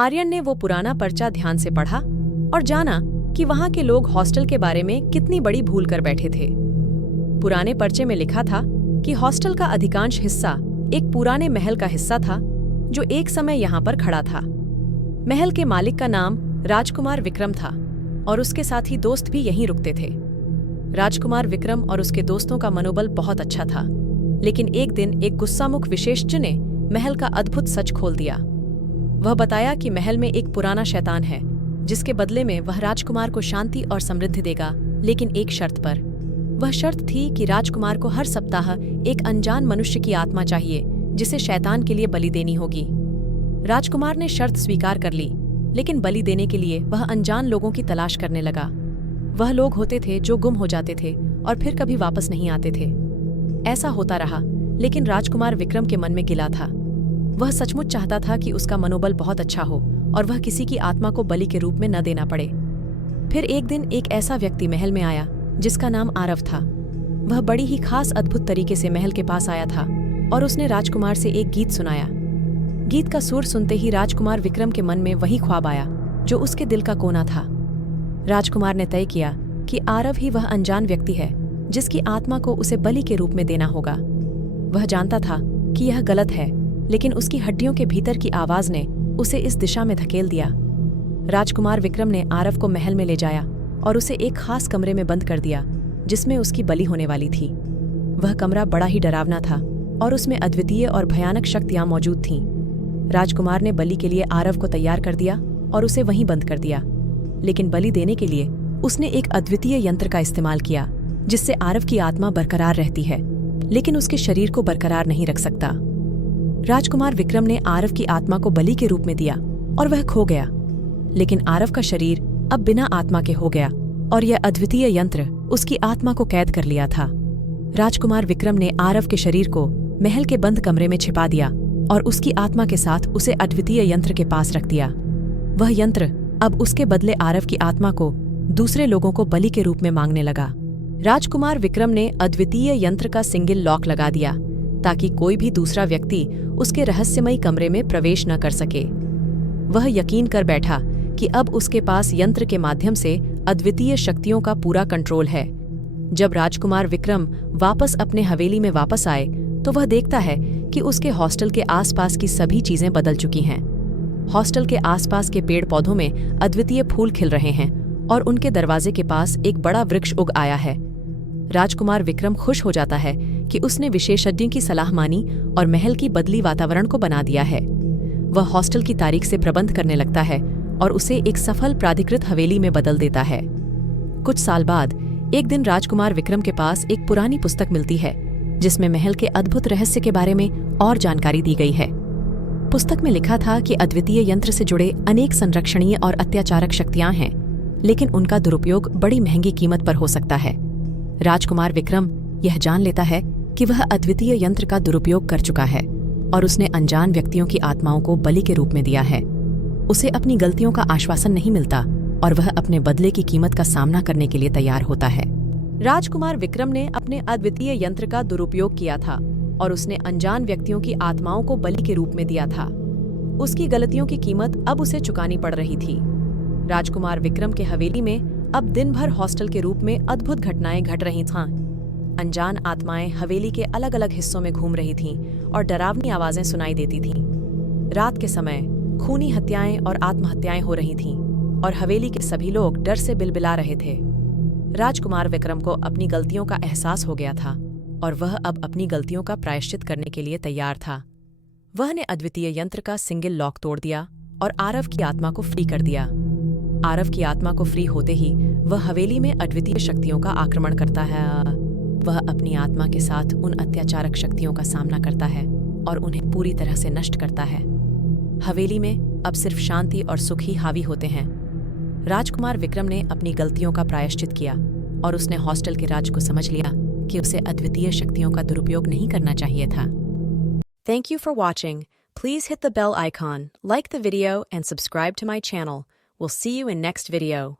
आर्यन ने वो पुराना पर्चा ध्यान से पढ़ा और जाना कि वहां के लोग हॉस्टल के बारे में कितनी बड़ी भूल कर बैठे थे। पुराने पर्चे में लिखा था कि हॉस्टल का अधिकांश हिस्सा एक पुराने महल का हिस्सा था जो एक समय यहाँ पर खड़ा था। महल के मालिक का नाम राजकुमार विक्रम था और उसके साथी दोस्त भी यहीं रुकते थे। राजकुमार विक्रम और उसके दोस्तों का मनोबल बहुत अच्छा था, लेकिन एक दिन एक गुस्सामुख विशेषज्ञ ने महल का अद्भुत सच खोल दिया। वह बताया कि महल में एक पुराना शैतान है जिसके बदले में वह राजकुमार को शांति और समृद्धि देगा, लेकिन एक शर्त पर। वह शर्त थी कि राजकुमार को हर सप्ताह एक अनजान मनुष्य की आत्मा चाहिए जिसे शैतान के लिए बलि देनी होगी। राजकुमार ने शर्त स्वीकार कर ली, लेकिन बलि देने के लिए वह अनजान लोगों की तलाश करने लगा। वह लोग होते थे जो गुम हो जाते थे और फिर कभी वापस नहीं आते थे। ऐसा होता रहा, लेकिन राजकुमार विक्रम के मन में गिला था। वह सचमुच चाहता था कि उसका मनोबल बहुत अच्छा हो और वह किसी की आत्मा को बलि के रूप में न देना पड़े। फिर एक दिन एक ऐसा व्यक्ति महल में आया जिसका नाम आरव था। वह बड़ी ही खास अद्भुत तरीके से महल के पास आया था और उसने राजकुमार से एक गीत सुनाया। गीत का सुर सुनते ही राजकुमार विक्रम के मन में वही ख्वाब आया जो उसके दिल का कोना था। राजकुमार ने तय किया कि आरव ही वह अनजान व्यक्ति है जिसकी आत्मा को उसे बलि के रूप में देना होगा। वह जानता था कि यह गलत है, लेकिन उसकी हड्डियों के भीतर की आवाज ने उसे इस दिशा में धकेल दिया। राजकुमार विक्रम ने आरव को महल में ले जाया और उसे एक खास कमरे में बंद कर दिया जिसमें उसकी बलि होने वाली थी। वह कमरा बड़ा ही डरावना था और उसमें अद्वितीय और भयानक शक्तियां मौजूद थीं। राजकुमार ने बलि के लिए आरव को तैयार कर दिया और उसे वहीं बंद कर दिया, लेकिन बलि देने के लिए उसने एक अद्वितीय यंत्र का इस्तेमाल किया जिससे आरव की आत्मा बरकरार रहती है, लेकिन उसके शरीर को बरकरार नहीं रख सकता। राजकुमार विक्रम ने आरव की आत्मा को बलि के रूप में दिया और वह खो गया, लेकिन आरव का शरीर अब बिना आत्मा के हो गया और यह अद्वितीय यंत्र उसकी आत्मा को कैद कर लिया था। राजकुमार विक्रम ने आरव के शरीर को महल के बंद कमरे में छिपा दिया और उसकी आत्मा के साथ उसे अद्वितीय यंत्र के पास रख दिया। वह यंत्र अब उसके बदले आरव की आत्मा को दूसरे लोगों को बलि के रूप में मांगने लगा। राजकुमार विक्रम ने अद्वितीय यंत्र का सिंगल लॉक लगा दिया ताकि कोई भी दूसरा व्यक्ति उसके रहस्यमयी कमरे में प्रवेश न कर सके। वह यकीन कर बैठा कि अब उसके पास यंत्र के माध्यम से अद्वितीय शक्तियों का पूरा कंट्रोल है। जब राजकुमार विक्रम वापस अपने हवेली में वापस आए तो वह देखता है कि उसके हॉस्टल के आसपास की सभी चीजें बदल चुकी हैं। हॉस्टल के आसपास के पेड़ पौधों में अद्वितीय फूल खिल रहे हैं और उनके दरवाजे के पास एक बड़ा वृक्ष उग आया है। राजकुमार विक्रम खुश हो जाता है कि उसने विशेषज्ञ की सलाह मानी और महल की बदली वातावरण को बना दिया है। वह हॉस्टल की तारीख से प्रबंध करने लगता है और उसे एक सफल प्राधिकृत हवेली में बदल देता है। कुछ साल बाद एक दिन राजकुमार विक्रम के पास एक पुरानी पुस्तक मिलती है जिसमें महल के अद्भुत रहस्य के बारे में और जानकारी दी गई है। पुस्तक में लिखा था कि अद्वितीय यंत्र से जुड़े अनेक संरक्षणीय और अत्याचारक शक्तियां हैं, लेकिन उनका दुरुपयोग बड़ी महंगी कीमत पर हो सकता है। राजकुमार विक्रम यह जान लेता है कि वह अद्वितीय यंत्र का दुरुपयोग कर चुका है और उसने अनजान व्यक्तियों की आत्माओं को बलि के रूप में दिया है। उसे अपनी गलतियों का आश्वासन नहीं मिलता और वह अपने बदले की कीमत का सामना करने के लिए तैयार होता है। राजकुमार विक्रम ने अपने अद्वितीय यंत्र का दुरुपयोग किया था और उसने अनजान व्यक्तियों की आत्माओं को बलि के रूप में दिया था। उसकी गलतियों की कीमत अब उसे चुकानी पड़ रही थी। राजकुमार विक्रम के हवेली में अब दिन भर हॉस्टल के रूप में अद्भुत घटनाएं घट रही थीं। अनजान आत्माएं हवेली के अलग अलग हिस्सों में घूम रही थीं और डरावनी आवाजें सुनाई देती थीं। रात के समय खूनी हत्याएं और आत्महत्याएं हो रही थीं और हवेली के सभी लोग डर से बिलबिला रहे थे। राजकुमार विक्रम को अपनी गलतियों का एहसास हो गया था और वह अब अपनी गलतियों का प्रायश्चित करने के लिए तैयार था। वह ने अद्वितीय यंत्र का सिंगल लॉक तोड़ दिया और आरव की आत्मा को फ्री कर दिया। आरव की आत्मा को फ्री होते ही वह हवेली में अद्वितीय शक्तियों का आक्रमण करता है। वह अपनी आत्मा के साथ उन अत्याचारक शक्तियों का सामना करता है और उन्हें पूरी तरह से नष्ट करता है। हवेली में अब सिर्फ शांति और सुख ही हावी होते हैं। राजकुमार विक्रम ने अपनी गलतियों का प्रायश्चित किया और उसने हॉस्टल के राज को समझ लिया कि उसे अद्वितीय शक्तियों का दुरुपयोग नहीं करना चाहिए था। Thank you for watching. Please hit the bell icon, like the video, and subscribe to my channel. We'll see you in next video.